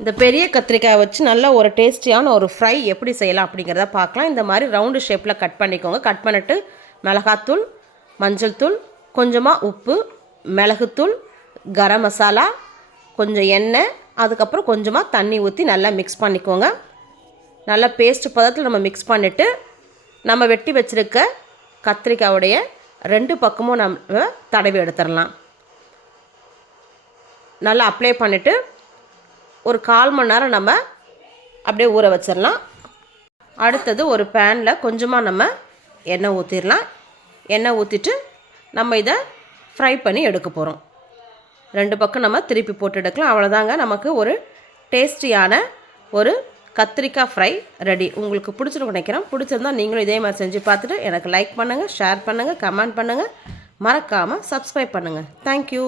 இந்த பெரிய கத்திரிக்காய் வச்சு நல்ல ஒரு டேஸ்டியான ஒரு ஃப்ரை எப்படி செய்யலாம் அப்படிங்கிறத பார்க்கலாம். இந்த மாதிரி ரவுண்டு ஷேப்பில் கட் பண்ணிக்கோங்க. கட் பண்ணிவிட்டு மிளகாத்தூள், மஞ்சள் தூள், கொஞ்சமாக உப்பு, மிளகுத்தூள், கரம் மசாலா, கொஞ்சம் எண்ணெய், அதுக்கப்புறம் கொஞ்சமாக தண்ணி ஊற்றி நல்லா மிக்ஸ் பண்ணிக்கோங்க. நல்லா பேஸ்ட் பதத்தில் நம்ம மிக்ஸ் பண்ணிவிட்டு நம்ம வெட்டி வச்சுருக்க கத்திரிக்காயோடைய 2 பக்கமும் நம்ம தடவி எடுத்துடலாம். நல்லா அப்ளை பண்ணிவிட்டு ஒரு 1/4 மணி நேரம் நம்ம அப்படியே ஊற வச்சிடலாம். அடுத்தது ஒரு பேனில் கொஞ்சமாக நம்ம எண்ணெய் ஊற்றிடலாம். எண்ணெய் ஊற்றிட்டு நம்ம இதை ஃப்ரை பண்ணி எடுக்க போகிறோம். 2 பக்கம் நம்ம திருப்பி போட்டு எடுக்கலாம். அவ்வளோதாங்க, நமக்கு ஒரு டேஸ்டியான ஒரு கத்திரிக்காய் ஃப்ரை ரெடி. உங்களுக்கு பிடிச்சிருக்கும் நினைக்கிறேன். பிடிச்சிருந்தா நீங்களும் இதே மாதிரி செஞ்சு பார்த்துட்டு எனக்கு லைக் பண்ணுங்கள், ஷேர் பண்ணுங்கள், கமெண்ட் பண்ணுங்கள், மறக்காமல் சப்ஸ்கிரைப் பண்ணுங்கள். தேங்க்யூ.